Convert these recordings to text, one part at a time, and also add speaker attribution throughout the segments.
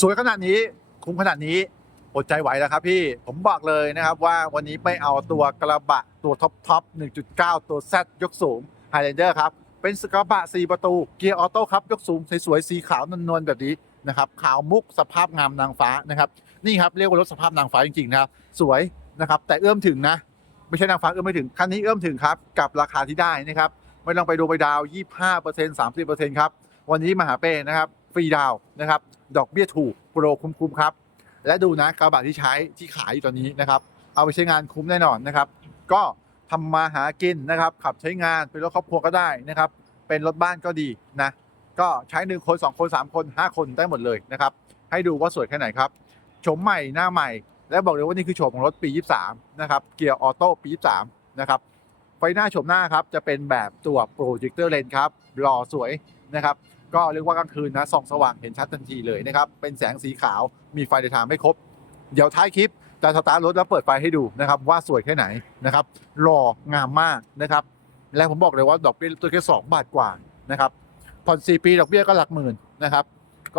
Speaker 1: สวยขนาดนี้คุ้มขนาดนี้อดใจไหวแล้วครับพี่ผมบอกเลยนะครับว่าวันนี้ไม่เอาตัวกระบะตัวท็อปท็อป1.9 ตัว Z ยกสูง Highlander ครับ เป็นกระบะ 4 ประตู เกียร์ออโต้ครับ ยกสูง สวยๆ สีขาวนวลๆ แบบนี้นะครับขาวมุกสภาพงามนางฟ้านะครับ นี่ครับ เรียกว่ารถสภาพนางฟ้าจริงๆนะครับ สวยนะครับ แต่เอื้อมถึงนะ ไม่ใช่นางฟ้าเอื้อมไม่ถึง คันนี้เอื้อมถึงครับ กับราคาที่ได้นะครับ ไม่ต้องไปดูไปดาว 25% 30%ครับ วันนี้มหาเป้นะครับ ฟรีดาวนะครับ ดอกเบี้ยถูกโปรคุ้มๆครับ และดูนะกระบะที่ใช้ที่ขายอยู่ตอนนี้นะครับ เอาไปใช้งานคุ้มแน่นอนนะครับ ก็ทำมาหากินนะครับ ขับใช้งานเป็นรถครอบครัวก็ได้นะครับ เป็นรถบ้านก็ดีนะ ก็ใช้หนึ่งคนสองคนสามคนห้าคนได้หมดเลยนะครับ ให้ดูว่าสวยแค่ไหนครับโฉมใหม่หน้าใหม่ และบอกเลยว่านี่คือโฉมของรถปี 23 นะครับ เกียร์ออโต้ปี 23 นะครับ ไฟหน้าโฉมหน้าครับ จะเป็นแบบตัวโปรเจคเตอร์เลนครับหล่อสวยนะครับ ก็เรียกว่ากลางคืนนะส่องสว่างเห็นชัดทันทีเลยนะครับเป็นแสงสีขาวมีไฟในทางไม่ครบ เดี๋ยวท้ายคลิปจะสตาร์ทรถแล้วเปิดไฟให้ดูนะครับว่าสวยแค่ไหนนะครับหล่องามมากนะครับและผมบอกเลยว่าดอกเบี้ยตัวแค่สองบาทกว่านะครับผ่อนสี่ปีดอกเบี้ยก็หลักหมื่นนะครับ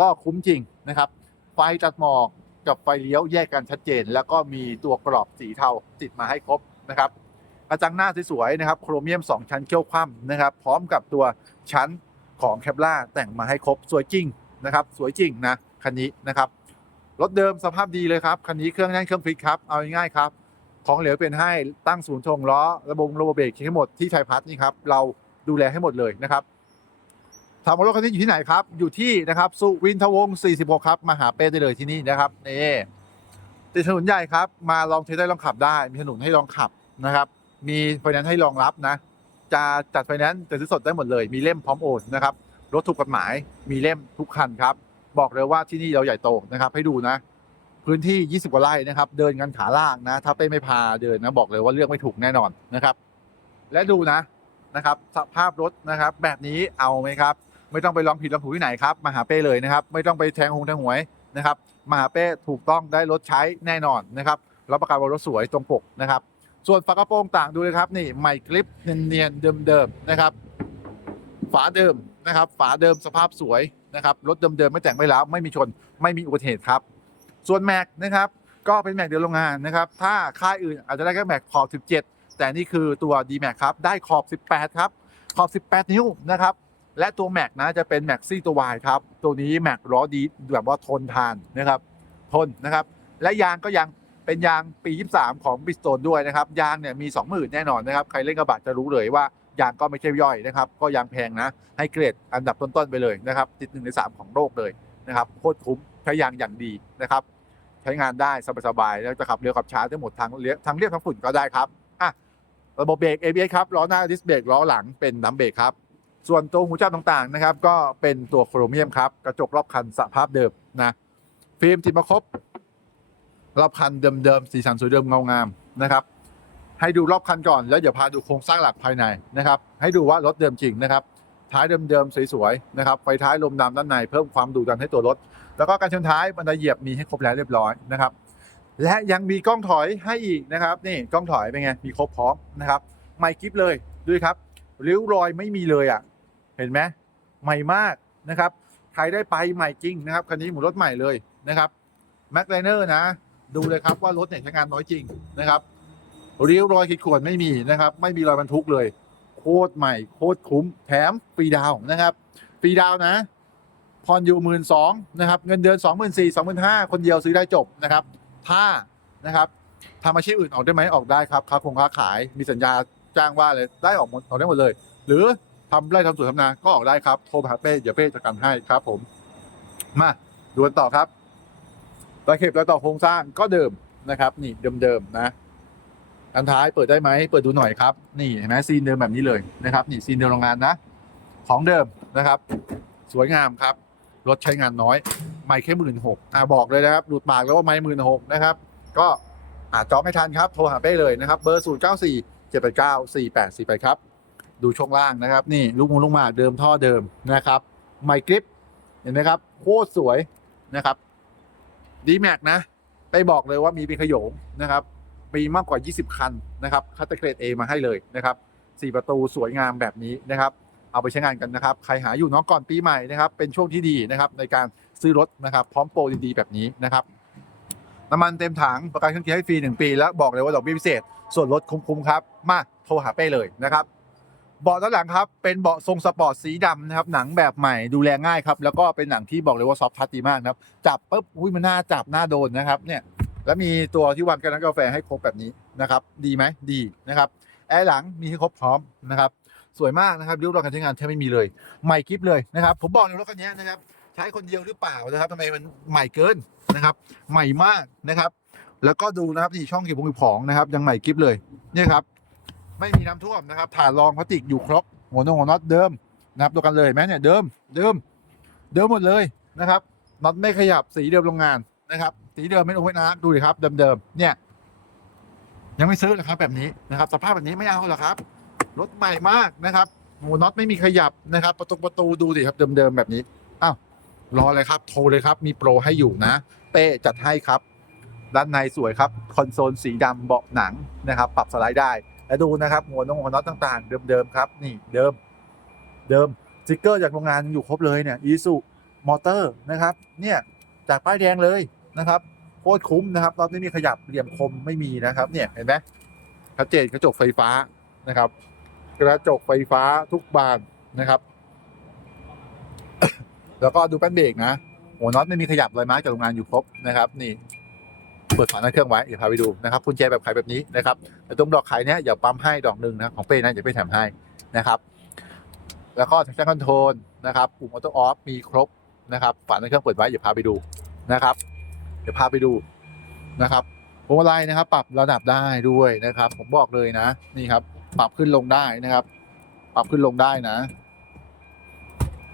Speaker 1: ก็คุ้มจริงนะครับ ไฟตัดหมอกกับไฟเลี้ยวแยกกันชัดเจน แล้วก็มีตัวกรอบสีเทาติดมาให้ครบนะครับกระจังหน้าสวยๆนะครับ โครเมียม 2 ชั้นเขี้ยวคว่ำนะครับ พร้อมกับตัวชั้น ของแคปล่าแต่งมาให้ครบสวยจริงนะครับ สวยจริงนะคันนี้นะครับรถเดิมสภาพดีเลยครับคันนี้เครื่องแน่นเครื่องฟิตครับเอาง่ายๆครับของเหลวเปลี่ยนให้ตั้งศูนย์ชงล้อระบบระบบเบรกให้หมดที่ชัยพัฒน์นี่ครับเราดูแลให้หมดเลยนะครับถามว่ารถคันนี้อยู่ที่ไหนครับ อยู่ที่นะครับสุวินทวงศ์ 46 ครับ มาหาเป้ได้เลยที่นี่นะครับนี่ติดถนนใหญ่ครับ มาลองเทสได้ลองขับได้ มีถนนให้ลองขับนะครับ มีไฟแนนซ์ให้รองรับนะ จะจัดไฟแนนซ์จะซื้อสดได้หมดเลย มีเล่มพร้อมโอนนะครับ รถถูกกฎหมาย มีเล่มทุกคันครับ บอกเลยว่าที่นี่เราใหญ่โตนะครับ ให้ดูนะ พื้นที่ 20 กว่าไร่นะครับ เดินกันขาล่างนะ ถ้าเป้ไม่พาเดินนะบอกเลยว่าเลือกไม่ถูกแน่นอนนะครับ และดูนะนะครับสภาพรถนะครับ แบบนี้เอาไหมครับ ไม่ต้องไปลองผิดลองถูกที่ไหนครับมาหาเป้เลยนะครับ ไม่ต้องไปแทงหงแทงหวยนะครับมาหาเป้ถูกต้องได้รถใช้แน่นอนนะครับรับประกันว่ารถสวยตรงปกนะครับ ส่วนฝากระโปรงต่างดูเลยครับนี่ใหม่กริปเนียนๆเดิมๆนะครับ ฝาเดิมนะครับ ฝาเดิมสภาพสวยนะครับรถเดิมๆไม่แต่งไม่แล้วไม่มีชนไม่มีอุบัติเหตุครับ ส่วนแม็กนะครับก็เป็นแม็กเดียวโรงงานนะครับ ถ้าค่ายอื่นอาจจะได้แค่แม็กขอบ 17 แต่นี่คือตัว d m a x ครับ ได้ขอบ 18 ครับ ขอบ 18 นิ้วนะครับ และตัวแม็กนะจะเป็นแม็กซี่ตัววายครับ ตัวนี้แม็กล้อดีแบบว่าทนทานนะครับ ทนนะครับ และยางก็ยัง เป็นยางปี 23 ของบิสโตนด้วยนะครับ ยางเนี่ยมี 20,000 แน่นอนนะครับ ใครเล่นกระบะจะรู้เลยว่ายางก็ไม่ใช่ย่อยนะครับ ก็ยางแพงนะ ให้เกรดอันดับต้นๆไปเลยนะครับ ติดหนึ่งในสามของโลกเลยนะครับ โคตรคุ้มใช้ยางอย่างดีนะครับ ใช้งานได้สบายๆ แล้วจะขับเร็วขับช้าได้หมดทั้งเรียทั้งเรียบทั้งฝุ่นก็ได้ครับ อะ ระบบเบรก ABS ครับ ล้อหน้าดิสเบรกล้อหลังเป็นดัมเบรกครับ ส่วนตัวหูจับต่างๆ นะครับ ก็เป็นตัวโครเมียมครับ กระจกรอบคันสภาพเดิมนะ ฟิล์มติดมาครบ รอบคันเดิมๆสีสันสวยเดิมเงางามนะครับ ให้ดูรอบคันก่อนแล้วเดี๋ยวพาดูโครงสร้างหลักภายในนะครับ ให้ดูว่ารถเดิมจริงนะครับ ท้ายเดิมๆสวยๆนะครับไฟท้ายลมดำด้านในเพิ่มความดุดันให้ตัวรถ แล้วก็การชนท้ายบันไดเหยียบมีให้ครบแล้วเรียบร้อยนะครับ และยังมีกล้องถอยให้อีกนะครับ นี่กล้องถอยเป็นไงมีครบพร้อมนะครับใหม่กิฟเลยดูดิครับริ้วรอยไม่มีเลยอะ เห็นไหมใหม่มากนะครับใครได้ไปใหม่จริงนะครับคันนี้หมูรถใหม่เลยนะครับแม็กไลเนอร์นะ ดูเลยครับว่ารถเนี่ยใช้งานน้อยจริงนะครับริ้วรอยขีดข่วนไม่มีนะครับ ไม่มีรอยบรรทุกเลย โคตรใหม่ โคตรคุ้มแถมฟรีดาวนะครับฟรีดาวนะผ่อนอยู่หมื่นสองนะครับเงินเดือนสองหมื่นสี่สองหมื่นห้าคนเดียวซื้อได้จบนะครับ ถ้านะครับทำอาชีพอื่นออกได้ไหมออกได้ครับค้าคงค้าขายมีสัญญาจ้างว่าเลยได้ออกหมดออกได้หมดเลย หรือทำไร่ทำสวนทำนาก็ออกได้ครับโทรหาเป้เดี๋ยวเป้จัดการให้ครับผมมาดูกันต่อครับ ตะเข็บแล้วต่อโครงสร้างก็เดิมนะครับ นี่เดิมๆนะอันท้ายเปิดได้ไหมเปิดดูหน่อยครับ นี่เห็นไหมซีนเดิมแบบนี้เลยนะครับ นี่ซีนเดิมโรงงานนะ ของเดิมนะครับ สวยงามครับ รถใช้งานน้อย ไม่แค่หมื่นหกอ่าบอกเลยนะครับ หลุดปากแล้วว่าไม่หมื่นหกนะครับ ก็อาจจองไม่ทันครับ โทรหาเป้เลยนะครับ เบอร์ศูนย์เก้าสี่เจ็ดแปดเก้าสี่แปดสี่ไปครับ ดูช่วงล่างนะครับ นี่ลูกมูลลูกหมากเดิมท่อเดิมนะครับ ไมกริปเห็นไหมครับ โคตรสวยนะครับ ดีแม็กนะ ไปบอกเลยว่ามีเป็นขโยงนะครับมีมากกว่า 20 คันนะครับคัตเตอร์เกรด A มาให้เลยนะครับสี่ประตูสวยงามแบบนี้นะครับ เอาไปใช้งานกันนะครับ ใครหาอยู่เน้องก่อนปีใหม่นะครับ เป็นช่วงที่ดีนะครับในการซื้อรถนะครับ พร้อมโปรดีๆแบบนี้นะครับน้ำมันเต็มถังประกันเครื่องเกียร์ให้ฟรี1ปี แล้วบอกเลยว่าดอกเบี้ยพิเศษ ส่วนลดคุ้มๆครับ มาโทรหาเป้เลยนะครับ เบาะด้านหลังครับ เป็นเบาะทรงสปอร์ตสีดำนะครับ หนังแบบใหม่ดูแลง่ายครับ แล้วก็เป็นหนังที่บอกเลยว่าซอฟท์ทัชดีมากนะครับ จับปุ๊บอุ้ยมันน่าจับน่าโดนนะครับเนี่ยแล้วมีตัวที่วางแก้วน้ำกาแฟให้ครบแบบนี้นะครับ ดีไหมดีนะครับแอร์หลังมีให้ครบพร้อมนะครับ สวยมากนะครับริ้วรอยการใช้งานแทบไม่มีเลย ใหม่กิฟเลยนะครับ ผมบอกเลยรถคันนี้นะครับ ใช้คนเดียวหรือเปล่านะครับทำไมมันใหม่เกินนะครับ ใหม่มากนะครับ แล้วก็ดูนะครับที่ช่องเก็บวงเก็บของนะครับ ยังใหม่กิฟเลยเนี่ยครับ ไม่มีน้ำท่วมนะครับฐานรองพลาสติกอยู่ครบหัวนงหัวน็อตเดิมนะครับตัวกันเลยเห็นไหมเนี่ยเดิมเดิมเดิมหมดเลยนะครับน็อตไม่ขยับสีเดิมโรงงานนะครับ สีเดิมไม่โอเวอร์นาร์ดูดิครับเดิมๆเนี่ย ยังไม่ซื้อนะครับแบบนี้นะครับ สภาพแบบนี้ไม่เอาหรอกครับรถใหม่มากนะครับหัวน็อตไม่มีขยับนะครับ ประตูประตูดูดิครับเดิมๆแบบนี้อ้าวรอเลยครับ โทรเลยครับ มีโปรให้อยู่นะ เป้จัดให้ครับ ด้านในสวยครับ คอนโซลสีดำเบาะหนังนะครับ ปรับสไลด์ได้ แล้วดูนะครับหัวนงหัวน็อตต่างๆ เดิมๆครับนี่เดิมเดิมสติกเกอร์จากโรงงานอยู่ครบเลยเนี่ยอีสุมอเตอร์นะครับ เนี่ยจากป้ายแดงเลยนะครับโคตรคุ้มนะครับรอบนี้มีขยับเหลี่ยมคมไม่มีนะครับเนี่ยเห็นไหมชัดเจนกระจกไฟฟ้านะครับ กระจกไฟฟ้าทุกบานนะครับแล้วก็ดูแป้นเบรกนะหัวน็อตไม่มีขยับเลยมาจากโรงงานอยู่ครบนะครับ นี่ เปิดฝาหน้าเครื่องไว้เดี๋ยวพาไปดูนะครับกุญแจแบบไขแบบนี้นะครับแต่ตรงดอกไขเนี้ยอย่าปั๊มให้ดอกหนึ่งนะของเป้นะอย่าไปแถมให้นะครับแล้วก็ทักชั่นคอนโทรลนะครับปุ่มออโต้ออฟมีครบนะครับฝาหน้าเครื่องเปิดไว้เดี๋ยวพาไปดูนะครับ เดี๋ยวพาไปดูนะครับพวงมาลัยนะครับ ปรับระดับได้ด้วยนะครับ ผมบอกเลยนะ นี่ครับ ปรับขึ้นลงได้นะครับ ปรับขึ้นลงได้นะ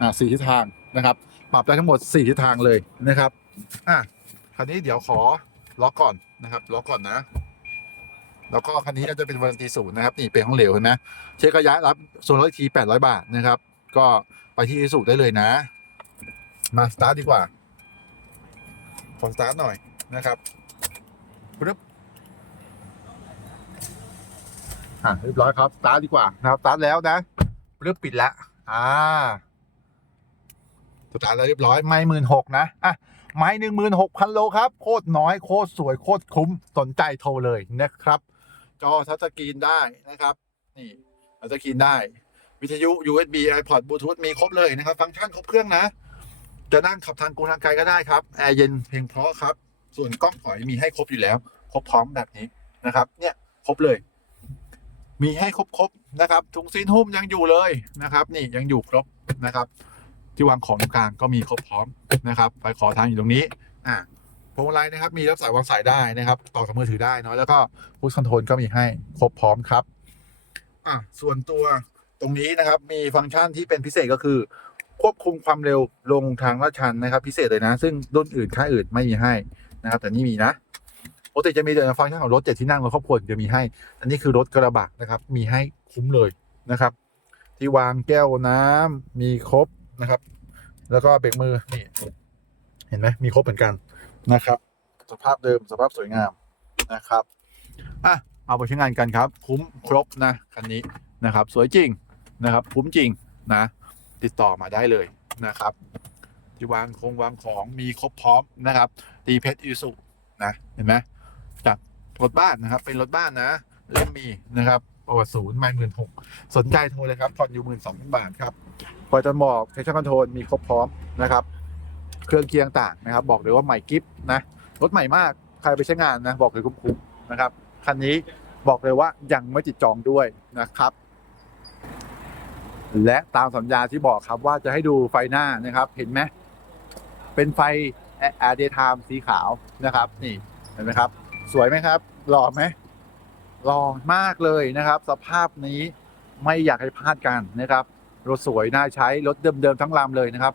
Speaker 1: อ่าสี่ทิศทางนะครับ ปรับได้ทั้งหมดสี่ทิศทางเลยนะครับอะคราวนี้เดี๋ยวขอ ล็อกก่อนนะครับ ล็อกก่อนนะ แล้วก็คันนี้ก็จะเป็นวารันตีศูนย์นะครับ นี่เป็นของเหลวเห็นไหมเช็คระยะรับส่วนลดทีแปดร้อยบาทนะครับ ก็ไปที่สูได้เลยนะ มาสตาร์ทดีกว่าขอสตาร์ทหน่อยนะครับปึ๊บอะเรียบร้อยครับสตาร์ทดีกว่านะครับสตาร์ทแล้วนะปึ๊บปิดแล้วอ่าสตาร์ทแล้วเรียบร้อย ไม่หมื่นหกนะอะ ไม้หนึ่งหมื่นหกพันโลครับ โคตรน้อยโคตรสวยโคตรคุ้มสนใจโทรเลยนะครับ จอทัชสกรีนได้นะครับ นี่ทัชสกรีนได้ วิทยุ USB iPod Bluetooth มีครบเลยนะครับ ฟังก์ชันครบเครื่องนะ จะนั่งขับทางกูทางไกลก็ได้ครับแอร์เย็นเพลงเพราะครับ ส่วนกล้องถอยมีให้ครบอยู่แล้ว ครบพร้อมแบบนี้นะครับ เนี่ยครบเลย มีให้ครบครบๆนะครับถุงซีนหุ้มยังอยู่เลยนะครับ นี่ยังอยู่ครบนะครับ ที่วางของตรงกลางก็มีครบพร้อมนะครับไฟขอทางอยู่ตรงนี้อ่าพวงมาลัยนะครับมีรับสายวางสายได้นะครับ ต่อกับมือถือได้เนาะแล้วก็พุชคอนโทรลก็มีให้ครบพร้อมครับอะส่วนตัวตรงนี้นะครับมีฟังก์ชันที่เป็นพิเศษก็คือ ควบคุมความเร็วลงทางลาดชันนะครับ พิเศษเลยนะ ซึ่งรุ่นอื่นค่ายอื่นไม่มีให้นะครับ แต่นี่มีนะปกติจะมีแต่ฟังก์ชันของรถเจ็ดที่นั่งรถครอบครัวจะมีให้ อันนี้คือรถกระบะนะครับ มีให้คุ้มเลยนะครับ ที่วางแก้วน้ำมีครบ นะครับ แล้วก็เบรกมือนี่เห็นไหมมีครบเหมือนกันนะครับ สภาพเดิมสภาพสวยงามนะครับอะเอาไปใช้งานกันครับ คุ้มครบนะคันนี้นะครับ สวยจริงนะครับ คุ้มจริงนะ ติดต่อมาได้เลยนะครับ ที่วางคงวางของมีครบพร้อมนะครับ ตีเพชรอิสุนะเห็นไหมจากรถบ้านนะครับ เป็นรถบ้านนะเล่มมีนะครับประวัติศูนย์ไม่หมื่นหกสนใจโทรเลยครับผ่อนอยู่หมื่นสองพันบาทครับ พอจะบอกเทคชั่นคอนโทรลมีครบพร้อมนะครับ เครื่องเคียงต่างนะครับ บอกเลยว่าใหม่กิฟนะรถใหม่มากใครไปใช้งานนะบอกเลยคุ้มๆนะครับคันนี้บอกเลยว่ายังไม่ติดจองด้วยนะครับ และตามสัญญาที่บอกครับว่าจะให้ดูไฟหน้านะครับ เห็นไหมเป็นไฟแอร์เดย์ไทม์สีขาวนะครับ นี่เห็นไหมครับ สวยไหมครับหล่อไหมหล่อมากเลยนะครับ สภาพนี้ไม่อยากให้พลาดกันนะครับ รถสวยน่าใช้รถเดิมๆทั้งลำเลยนะครับ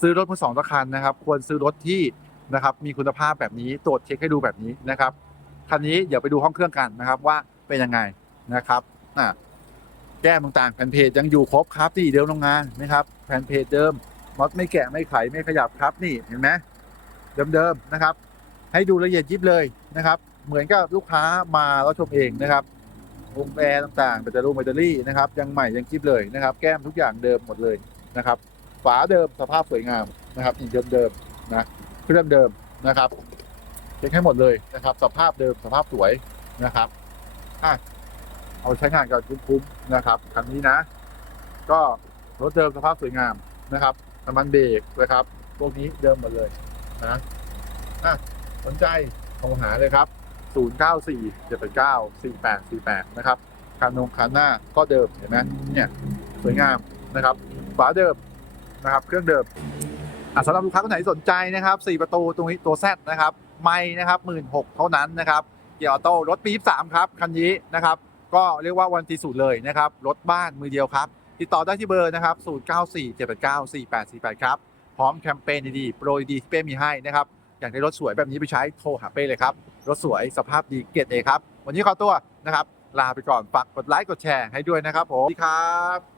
Speaker 1: ซื้อรถมือสองสักคันนะครับ ควรซื้อรถที่นะครับมีคุณภาพแบบนี้ตรวจเช็คให้ดูแบบนี้นะครับคันนี้เดี๋ยวไปดูห้องเครื่องกันนะครับว่าเป็นยังไงนะครับอะแก้มต่างๆแผ่นเพจยังอยู่ครบครับที่เดิมโรงงานนะครับแผ่นเพจเดิมน็อตไม่แกะไม่ไขไม่ขยับครับนี่เห็นไหมเดิมๆนะครับ ให้ดูละเอียดยิบเลยนะครับ เหมือนกับลูกค้ามาแล้วชมเองนะครับ วงแอร์ต่างๆแบตเตอรี่แบตเตอรี่นะครับยังใหม่ยังกิ๊บเลยนะครับ แก้มทุกอย่างเดิมหมดเลยนะครับ ฝาเดิมสภาพสวยงามนะครับนี่เดิมนะเครื่องเดิมนะครับเช็คให้หมดเลยนะครับ สภาพเดิมสภาพสวยนะครับอะเอาใช้งานกันคุ้มๆนะครับคันนี้นะ ก็รถเดิมสภาพสวยงามนะครับน้ำมันเบรกนะครับ พวกนี้เดิมหมดเลยนะอะสนใจโทรหาเลยครับ 094 789 4848 นะครับคันนงคันหน้าก็เดิมเห็นไหมเนี่ยสวยงามนะครับฝาเดิมนะครับ เครื่องเดิมสำหรับลูกค้าคนไหนสนใจนะครับ 4 ประตูตรงนี้ตัว Z นะครับ ไม่นะครับ16,000เท่านั้นนะครับ เกียร์ออโต้รถปี 23 ครับ คันนี้นะครับ ก็เรียกว่าวันตีสูตรเลยนะครับ รถบ้านมือเดียวครับ ติดต่อได้ที่เบอร์นะครับ 0947894848 ครับ พร้อมแคมเปญดีๆ โปรดีๆที่เป้มีให้นะครับ อยากได้รถสวยแบบนี้ไปใช้โทรหาเป้เลยครับ รถสวยสภาพดีเกรดเอครับ วันนี้ขอตัวนะครับ ลาไปก่อนฝากกดไลค์กดแชร์ให้ด้วยนะครับผมสวัสดีครับ